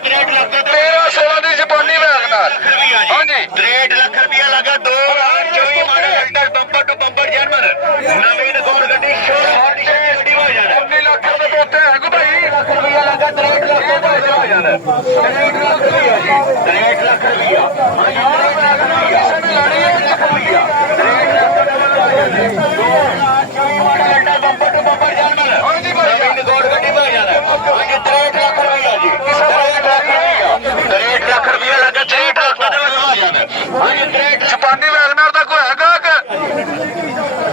13-16 ਦੀ ਜਾਪਾਨੀ ਵੈਗਨਰ। ਹਾਂਜੀ 63 ਲੱਖ ਰੁਪਇਆ ਲੱਗਾ 2024 ਮਾਡਲ ਅਲਟਰ ਬੰਪਰ ਟੂ ਬੰਪਰ ਜਰਮਨ ਨਵੀਂ ਰਿਕਾਰਡ ਗੱਡੀ ਸ਼ੋਰ ਗੱਡੀ ਹੋ ਜਾਣਾ 19 ਲੱਖ ਦੇ ਉੱਤੇ ਹੈ ਕੋ ਭਾਈ। ਲੱਖ ਰੁਪਇਆ ਲੱਗਾ 63 ਲੱਖ ਰੁਪਇਆ ਹੋ ਜਾਣਾ 63 ਲੱਖ ਰੁਪਇਆ 63 ਲੱਖ ਰੁਪਇਆ ਜਾਪਾਨੀ ਵੈਗਨਰ ਦਾ ਕੋਈ ਹੈਗਾ ਕਿ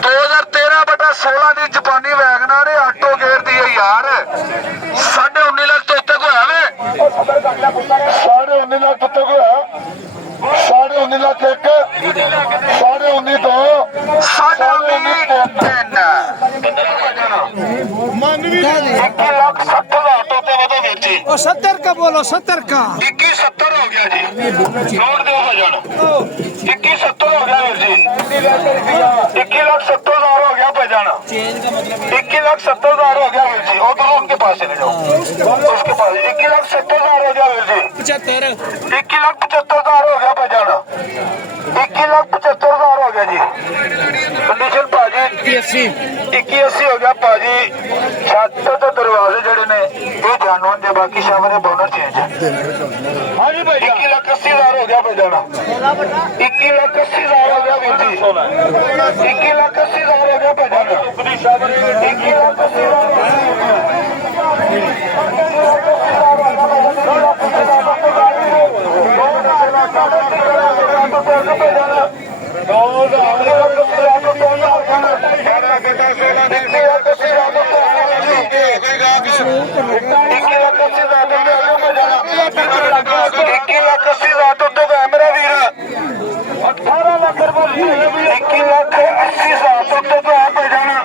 2013/16 ਦੀ ਜਾਪਾਨੀ ਵੈਗਨਰ ਆਟੋ ਗੇਅਰ ਦੀ ਹੈ ਯਾਰ। 19.5 ਲੱਖ ਤੋਂ ਉੱਤੇ ਕੋਈ ਹੈ 19.5 ਲੱਖ ਉੱਤੇ ਕੋਈ ਹੈ 19.5 ਲੱਖ ਇੱਕ 19.5 ਦੋ 19.3 70 का बोलो 70 का 2170 हो गया जी। नोट दो भजन 2170 हो गया वीर जी। 21,70,000 हो गया भजन 21,70,000 हो गया वीर जी। उधर उनके पास चले जाओ उसके पास 21,70,000 हो गया वीर जी। 21,75,000 हो गया भजन 21,75,000 हो गया जी। कंडीशन भाजी 2180 हो गया भाजी। छत तो दरवाजे जड़े ने ये जानो जे बाकी शामरे बोनर चेंज है। हाँ जी भाई 21,80,000 हो गया भाई जाना 21,80,000 हो गया वीर जी। 21,80,000 हो गया भाई जाना 21,80,000 ਤੋਂ ਮੇਰਾ ਵੀਰ 18 ਲੱਖ ਰੁਪਏ 21,80,000 ਤੋਂ ਪੈ ਜਾਣਾ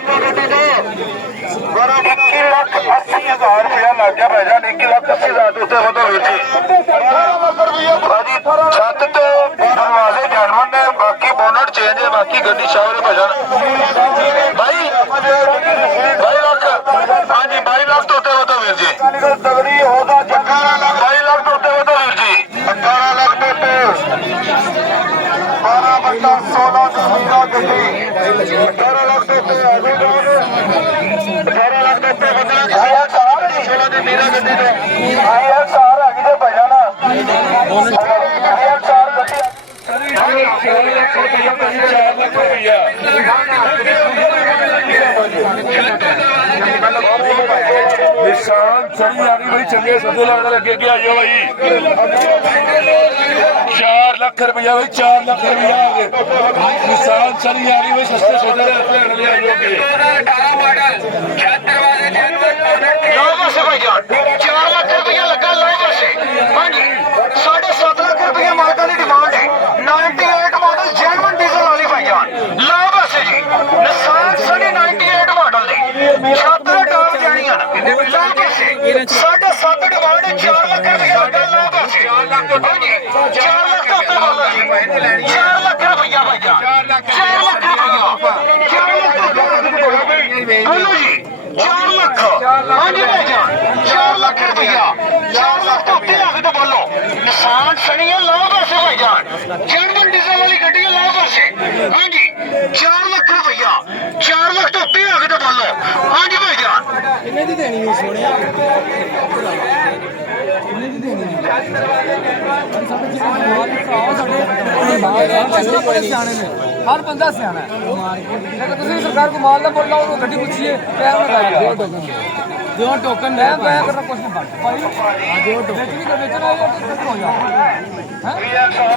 21,80,000 ਰੁਪਇਆ ਲੱਗ ਗਿਆ ਪੈ ਜਾਣਾ 21,80,000 ਤੋਂ ਉੱਤੇ ਵਧੋ ਵੀਰ ਜੀ। 18 ਲੱਖ ਰੁਪਇਆ ਭਾਜੀ ਛੱਤ ਤੇ ਦਰਵਾਜ਼ੇ ਜਾਣਵਨ ਨੇ ਬਾਕੀ ਬੋਨਟ ਚੇਂਜ ਹੈ ਬਾਕੀ ਗੱਡੀ ਸ਼ਾਵਰੇ ਪੈ ਜਾਣਾ 22 ਲੱਖ। ਹਾਂਜੀ 22 ਲੱਖ ਤੋਂ ਉੱਤੇ ਵਧੋ ਵੀਰ ਜੀ। ਤਗੜੀ ਹੋਦਾ 22 ਲੱਖ ਤੋਂ ਉੱਤੇ ਵਧੋ ਵੀਰ ਜੀ। 18 ਲੱਖ ਤੋਂ ਉੱਤੇ 12/16 ਦੀ ਮੀਰਾ ਗੱਡੀ 18 ਲੱਖ ਤੋਂ ਉੱਤੇ 18 ਲੱਖ ਤੋਂ ਉੱਤੇ ਵਧਣਾ 16 ਦੀ ਮੀਰਾ ਗੱਡੀ ਤੋਂ ਆਇਆ ਸਾਰ ਹੈਗੀ ਤੇ ਭਜਾ ਨਾ ਆਇਆ ਸਾਰ ਗੱਡੀ निशान सही आ गई भाई चंगे सदे लगने लगे के आइयो भाई 4 लाख रुपया भाई 4 लाख रुपया आ गए निशान सही आ गई भाई सस्ते सौदे लगने आइयो के 4 ਲੱਖ ਰੁਪਇਆ ਲੱਗਾ ਲੋਗਰ ਸੇ। ਹਾਂਜੀ 7.5 ਲੱਖ ਰੁਪਇਆ ਮਾਲਕਾਂ ਦੀ ਡਿਮਾਂਡ ਹੈ 98 ਮਾਡਲ ਜੈਨੂਇਨ ਡੀਜ਼ਲ ਵਾਲੀ ਭਾਈਜਾਨ ਲੋਗਰ ਸੇ ਜੀ। ਨਿਸਾਨ ਸਨੀ 98 ਮਾਡਲ ਦੀ 7 ਟਾਪ ਜਾਣੀਆਂ ਲੋਗਰ ਸੇ 7.5 ਡਿਮਾਂਡ 4 ਲੱਖ ਰੁਪਇਆ ਲੱਗਾ ਲੋਗਰ ਸੇ। ਹਾਂਜੀ 4 ਲੱਖ ਤੋਂ ਉੱਤੇ ਵਾਲਾ ਜੀ 4 ਲੱਖ ਰੁਪਇਆ ਭਾਈਜਾਨ 4 ਲੱਖ ਬੋਲੋ ਜੀ 4 ਲੱਖ। ਹਾਂਜੀ ਭਾਈਜਾਨ 4 ਲੱਖ ਰੁਪਇਆ 4 ਲੱਖ ਤੋਂ ਉੱਤੇ ਆ ਕੇ ਤਾਂ ਬੋਲੋ ਨਿਸਾਨ ਸਣੀ ਹੈ ਲੋਗਰ ਸੇ ਭਾਈਜਾਨ ਜਰਮਨ ਡੀਜ਼ਲ ਵਾਲੀ ਗੱਡੀ ਹੈ ਲੋਗਰ ਸੇ। ਹਾਂਜੀ 4 ਲੱਖ ਰੁਪਇਆ 4 ਲੱਖ ਤੋਂ ਉੱਤੇ ਆ ਕੇ ਤਾਂ ਬੋਲੋ ਹਾਂਜੀ ਭਾਈਜਾਨ किन्ने दी देनी है सोने किन्ने दी देनी है हर बंदा सियाना है सरकार को माल ना बोल रहा हूँ गड्डी पूछिए जो टोकन है मैं करना कुछ नहीं भाई जो टोकन बेचना है खत्म हो जाए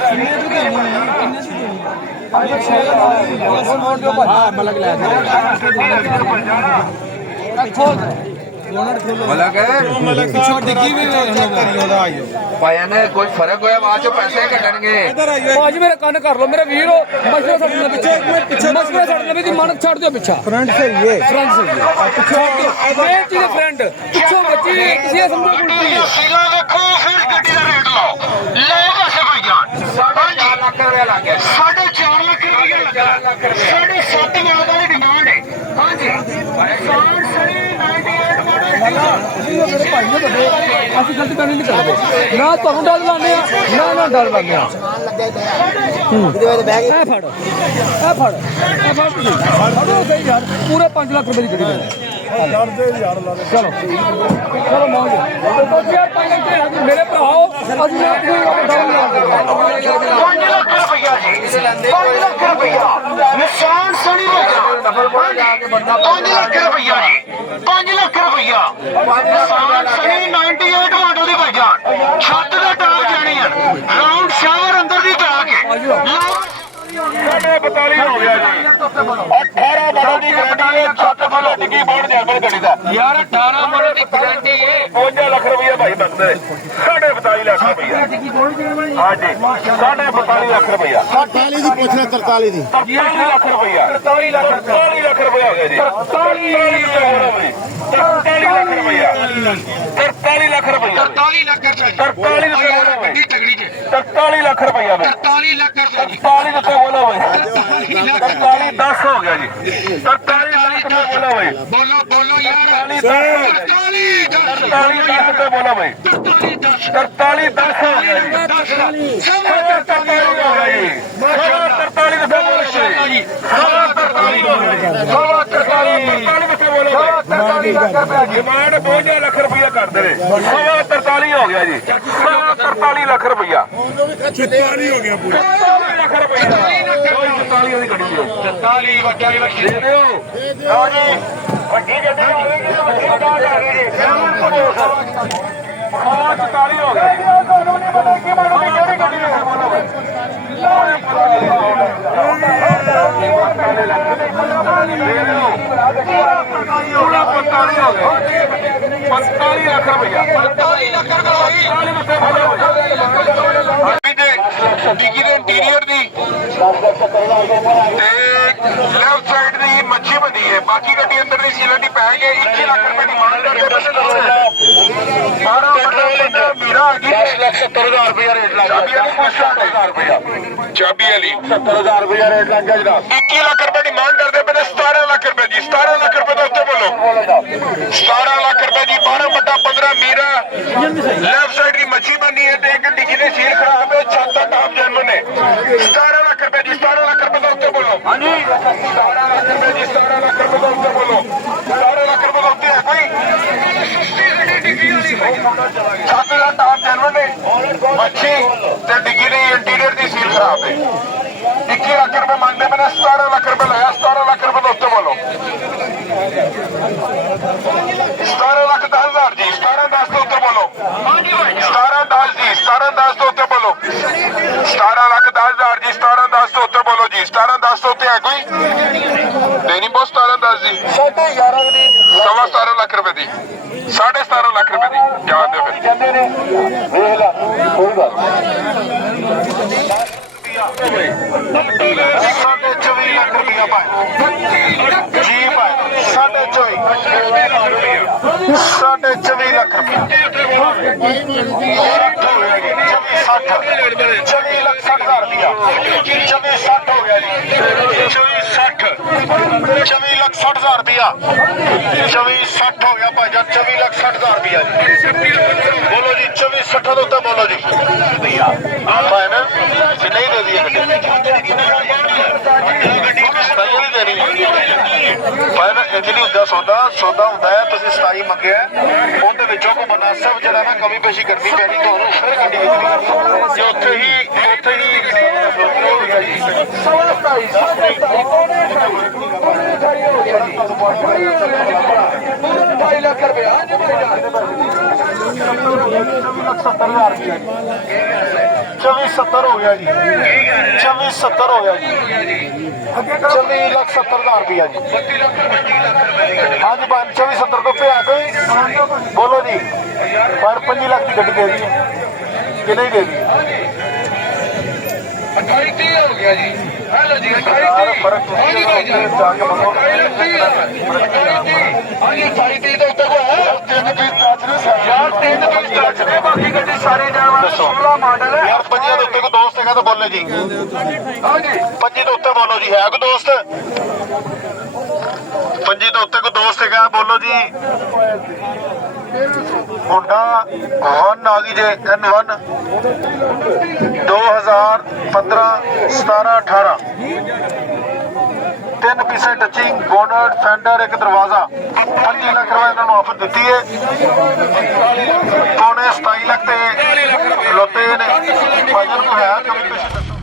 किन्ने दी देनी है किन्ने दी देनी है मतलब कोई फर्क होया बाद चो पैसे कटणगे आज मेरे कान कर लो मेरे वीर हो मशवरा छड़ना पीछे मशवरा छड़ना भी मन छड़ दो पीछे फ्रंट से ये मैं चीज फ्रंट पीछे बच्ची किसी समझो उल्टी सीधा देखो फिर गड्डी का रेट लाओ लोग ऐसे भाईजान 4 ਲੱਖ ਰੁਪਇਆ ਲੱਗ ਗਿਆ 4.5 ਲੱਖ ਰੁਪਇਆ ਲੱਗਾ 7.5 ਲੱਖ ਦੀ ਡਿਮਾਂਡ ਹੈ। ਹਾਂਜੀ ਨਿਸਾਨ ਸਣੀ 98 ਮਾਡਲ ਮੇਰੇ ਭਾਈ ਨੇ ਵੱਡੇ ਅਸੀਂ ਗਲਤ ਕਰਨੀ ਨਹੀਂ ਕਰਦੇ ਨਾ ਤੁਹਾਨੂੰ ਡਰ ਲਾਉਂਦੇ ਆ ਨਾ ਡਰ ਲਾਉਂਦੇ ਆ ਇਹ ਫੜ ਤੁਸੀਂ ਫੜੋ ਸਹੀ ਯਾਰ ਪੂਰੇ 5 ਲੱਖ ਰੁਪਏ ਦੀ ਗੱਡੀ ਦੇ ਚਲੋ ਚਲੋ ਮੌਜ ਮੇਰੇ ਭਰਾਓ ਅਸੀਂ ਡਰ ਲਾਉਂਦੇ 5 ਲੱਖ ਰੁਪਇਆ ਜੀ 5 ਲੱਖ ਰੁਪਇਆ ਨਿਸ਼ਾਨ ਸਣੀ ਹੋਗਾ 5 ਲੱਖ ਰੁਪਇਆ ਜੀ 5 ਲੱਖ ਰੁਪਇਆ ਨਿਸ਼ਾਨ ਸਣੀ 98 ਮਾਡਲ ਦੀ ਭਾਈਜਾਨ ਛੱਤ ਦਾ ਟਾਪ ਜਾਣੀ ਹੈ ਰਾਉਂਡ ਸ਼ਾਵਰ ਅੰਦਰ ਦੀ ਪਾ ਕੇ 42 ਹੋ ਗਿਆ ਜੀ 18 ਮਾਡਲ ਦੀ ਗਾਰੰਟੀ ਹੈ ਛੱਤ ਫੁੱਲ ਡਿੱਗੀ ਬੋਰਡ ਜਰਮਨ ਗੱਡੀ ਦਾ ਯਾਰ 18 ਮਾਡਲ ਦੀ ਗਾਰੰਟੀ ਹੈ 52 ਲੱਖ ਰੁਪਏ ਭਾਈ ਦੱਸਦੇ 42.5 ਲੱਖ ਰੁਪਏ ਹਾਂਜੀ 42.5 ਲੱਖ ਰੁਪਏ 48 ਦੀ ਪੁੱਛ ਲੈ 43 ਦੀ 43 ਲੱਖ ਰੁਪਏ 43 ਲੱਖ ਰੁਪਏ ਹੋ ਗਿਆ ਜੀ 43 ਲੱਖ ਰੁਪਏ 43 ਲੱਖ ਰੁਪਏ 43 ਲੱਖ ਰੁਪਇਆ 43 ਲੱਖ ਗੱਡੀ ਤਗੜੀ ਚ 43 ਲੱਖ ਰੁਪਏ 43 ਲੱਖ ਰੁਪਇਆ 43 ਉੱਤੇ ਬੋਲੋ ਓਏ 43 10 ਹੋ ਗਿਆ ਜੀ 43 ਲੱਖ ਰੁਪਏ ਬੋਲੋ ਓਏ ਬੋਲੋ ਯਾਰ 43 ਲੱਖ ਰੁਪਏ ਬੋਲੋ ਓਏ 43 10 ਹੋ ਗਿਆ ਜੀ 43 ਹੋ ਗਿਆ ਜੀ 43 ਰੁਪਏ ਬੋਲੋ ਜੀ 43 ਡਿਮਾਂਡ 52 ਲੱਖ ਰੁਪਇਆ ਕਰ ਦੇਵੇ 43 ਹੋ ਗਿਆ ਜੀ 43 ਲੱਖ ਰੁਪਇਆ 44 ਹੋ ਗਿਆ ਪੂਰਾ 43 ਲੱਖ ਰੁਪਇਆ 44 ਦੀ ਗੱਡੀ ਦਿਓ 44 ਵੱਡਾ ਹੀ ਬੱਚੇ ਦੇ ਦਿਓ ਲਓ ਜੀ ਵੱਡੀ ਗੱਡੀ ਵੱਡੀ ਕਾਰ ਆ ਗਈ ਜੀ 44 ਹੋ ਗਿਆ ਤੁਹਾਨੂੰ ਨਹੀਂ ਪਤਾ ਕਿ ਮੈਨੂੰ ਕਿਹੜੀ ਗੱਡੀ ਹੈ ਪੂਰਾ 45 ਹੋ ਗਿਆ 45 ਲੱਖ ਰੁਪਇਆ 45 ਲੱਖ ਰੁਪਇਆ ਡਿੱਗੀ ਦੇ ਇੰਟੀਰੀਅਰ ਦੀ ਤੇ ਲੈਫਟ ਸਾਈਡ ਦੀ ਮੱਛੀ ਬਣੀ ਹੈ ਬਾਕੀ ਗੱਡੀ ਅੰਦਰ ਦੀ ਸੀਲਰ ਦੀ ਪੈ ਗਈ 21 ਲੱਖ ਰੁਪਏ ਦੀ ਮਾਂਗ ਕਰਦੇ ਮੇਰਾ ਆ ਗਈ 10,70,000 ਰੁਪਇਆ ਰੇਟ ਲੱਗ ਗਿਆ 70,000 ਰੁਪਇਆ ਚਾਬੀ ਵਾਲੀ 70,000 ਰੁਪਇਆ ਰੇਟ ਲੱਗ ਗਿਆ ਜਿਹੜਾ 21 ਲੱਖ ਰੁਪਏ ਦੀ ਮੰਗ ਕਰਦੇ ਪਏ 17 ਲੱਖ ਰੁਪਏ ਦੀ 17 ਲੱਖ ਰੁਪਏ ਦੇ ਉੱਤੇ ਬੋਲੋ 17 ਲੱਖ ਰੁਪਏ ਦੀ 12/15 ਮੀਰਾ ਲੈਫਟ ਸਾਈਡ ਦੀ ਮੱਛੀ ਬਣੀ ਹੈ ਤੇ ਇੱਕ ਡਿੱਗੀ ਦੀ ਸੀਲ ਖਰਾਬ ਹੈ ਛੱਤ ਦਾ ਟਾਪ ਜੈਨੂਨ ਹੈ 17 ਲੱਖ ਰੁਪਏ ਦੀ 17 ਲੱਖ ਰੁਪਏ ਦੇ ਉੱਤੇ ਬੋਲੋ ਹਾਂਜੀ 17 ਲੱਖ ਰੁਪਏ ਦੀ 17 ਲੱਖ ਰੁਪਏ ਦੇ ਉੱਤੇ ਬੋਲੋ 17 ਲੱਖ ਰੁਪਏ ਦੇ ਉੱਤੇ ਹੈ ਕੋਈ ਛੱਤ ਦਾ ਟਾਪ ਜੈਨੂਨ ਹੈ ਮੱਛੀ ਤੇ ਡਿੱਗੀ ਦੀ ਇੰਟੀਰੀਅਰ ਦੀ ਸੀਲ ਖਰਾਬ ਹੈ 21 ਲੱਖ ਰੁਪਏ ਮੰਗਦੇ ਪਏ 17 ਲੱਖ ਰੁਪਏ ਲਾਇਆ 17 ਲੱਖ ਰੁਪਏ ਦੇ ਉੱਤੇ ਬੋਲੋ 17 ਲੱਖ 10,000 ਜੀ 17 10 ਦੇ ਉੱਤੇ ਬੋਲੋ 17 10 ਜੀ 17 10 ਦੇ ਉੱਤੇ ਬੋਲੋ 17 ਲੱਖ 10,000 ਜੀ 17 10 ਦੇ ਉੱਤੇ ਬੋਲੋ ਜੀ 17 10 ਦੇ ਉੱਤੇ ਹੈ ਕੋਈ ਦੇਣੀ ਬਹੁਤ 17 10 ਜੀ 11.5 ਦੀ 17 ਲੱਖ ਰੁਪਏ ਦੀ 17.5 ਲੱਖ ਰੁਪਏ ਦੀ ਜਾਣ ਦਿਓ ਫਿਰ ਕਹਿੰਦੇ ਨੇ ਵੇਖ ਲੈ ਕੋਈ ਗੱਲ 24 ਲੱਖ ਰੁਪਇਆ ਭਾਈ ਜੀ ਭਾਈ 24 ਲੱਖ ਰੁਪਇਆ 24 ਲੱਖ 60,000 ਰੁਪਇਆ 24 60 ਹੋ ਗਿਆ ਜੀ 24 60 24 ਲੱਖ 60,000 ਰੁਪਇਆ 24 60 ਹੋ ਗਿਆ ਭਾਈ ਜਾਨ 24 ਲੱਖ 60,000 ਰੁਪਇਆ ਜੀ ਬੋਲੋ ਜੀ 24 60 ਦੇ ਉੱਤੇ ਬੋਲੋ ਜੀ ਭਾਈ ਨਾ ਕਿ ਨਹੀਂ ਦੇ ਦਈਏ ਗੱਡੀ ਸਤਾਈ ਨਹੀਂ ਦੇਣੀ ਭਾਈ ਨਾ ਇੰਜ ਨਹੀਂ ਹੁੰਦਾ ਸੌਦਾ ਹੁੰਦਾ ਹੈ ਤੁਸੀਂ 27 ਮੰਗਿਆ ਉਹਦੇ ਵਿੱਚੋਂ ਕੋਈ ਮੁਨਾਸਬ ਜਿਹੜਾ ਨਾ ਕਮੀ ਪੇਸ਼ੀ ਕਰਨੀ ਪੈਣੀ ਤਾਂ ਉਹਨੂੰ ਫਿਰ ਗੱਡੀ ਵਿਕਦੀ ਜੇ ਉੱਥੇ ਹੀ 2.5 ਲੱਖ ਰੁਪਏ 24 ਹੋ ਗਿਆ ਜੀ 24 70 ਹੋ ਗਿਆ ਜੀ 24 ਲੱਖ 70,000 ਰੁਪਇਆ ਜੀ ਹਾਂਜੀ 24 70 ਤੋਂ ਪਿਆ ਕੋਈ ਬੋਲੋ ਜੀ ਪਰ 5 ਲੱਖ ਦੀ ਗੱਡੀ ਦੇ ਦੀ ਕਿ ਨਹੀਂ ਦੇ ਦੀ 28 ਹੋ ਗਿਆ ਜੀ ਹੈਲੋ ਜੀ 28 ਫਰਕ ਤੁਸੀਂ ਜਾ ਕੇ ਮੰਗੋ ਹਾਂਜੀ 28 ਦੇ ਉੱਤੇ ਕੋਈ ਹੈ 3 ਪੀਸ ਟੱਚ ਨੇ ਯਾਰ 3 ਪੀਸ ਟੱਚ ਨੇ ਬਾਕੀ ਗੱਡੀ ਸਾਰੇ ਜਾਣ 16 ਮਾਡਲ ਹੈ ਯਾਰ 5 ਦੇ ਉੱਤੇ ਕੋਈ ਦੋਸਤ ਹੈਗਾ ਤਾਂ ਬੋਲੇ ਜੀ ਹਾਂਜੀ 5 ਦੇ ਉੱਤੇ ਬੋਲੋ ਜੀ ਹੈ ਕੋਈ ਦੋਸਤ ਪੰਜੀ ਤੋਂ ਉੱਤੇ ਕੋਈ ਦੋਸਤ ਹੈਗਾ ਬੋਲੋ ਜੀ। ਹੋਂਡਾ 1 ਆ ਗਈ ਜੇ N1 2015 17 18 3 ਪੀਸੇ ਟੱਚਿੰਗ ਬੋਨਟ ਫੈਂਡਰ ਇੱਕ ਦਰਵਾਜ਼ਾ 5 ਲੱਖ ਰੁਪਏ ਇਹਨਾਂ ਨੂੰ ਆਫਰ ਦਿੱਤੀ ਹੈ। ਪੌਣੇ 27 ਲੱਖ ਤੇ ਖਲੋਤੇ ਨੇ ਭਾਈਆਂ ਨੂੰ ਹੈ ਕਮੀ ਪੇਸ਼ੀ ਦੱਸੋ।